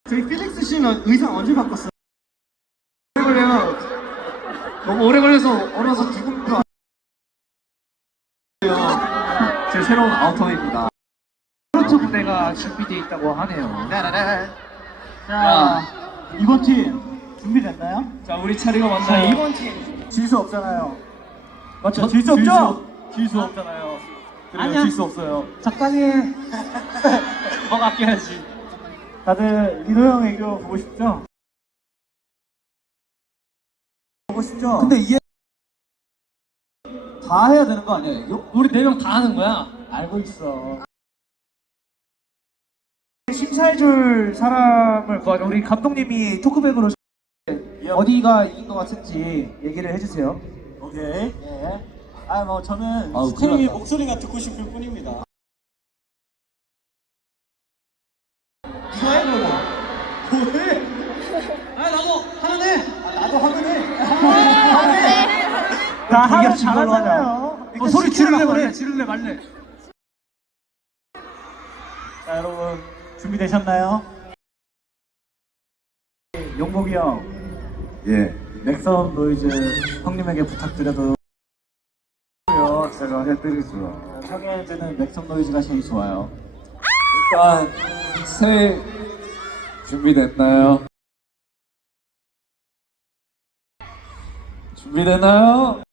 저희 필릭스 씨는 의상 언제 바꿨어요? 오래 걸려요. 너무 오래 걸려서 얼어서 죽은 거 같아요. 제 새로운 아우터입니다. 트로트 무대가 준비되어 있다고 하네요. 자, 이번 팀 준비됐나요? 자 우리 차례가 자, 왔나요? 이번 팀 질 수 없잖아요. 맞죠? 저- 질 수 없죠? 질 수 없잖아요. 그래요, 아니야. 질 수 없어요. 적당히 해. 더 아껴야지. 다들 리노 형 애교 보고 싶죠? 보고 싶죠? 근데 이게 다 해야 되는 거 아니야 애교? 우리 4명 다 하는 거야. 알고 있어. 심사해줄 사람을 구하자. 우리 감독님이 토크백으로 어디가 이긴 것 같은지 얘기를 해주세요. 오케이. 네. 아, 뭐 저는 아우, 스테이 큰일 났다. 목소리가 듣고 싶을 뿐입니다. 누가 해 그러고? 뭐해? 아, 나도 하면 해. 나도 하면 해. 다 하면 잘하잖아요. 소리 지를래 말래. 지를래 말래. 자, 여러분 준비되셨나요? 용복이 형, 예. 맥섬 노이즈 형님에게 부탁드려도 제가 해드리죠. 형에게는 맥섬 노이즈가 제일 좋아요. 일단 새 준비됐나요? 준비됐나요?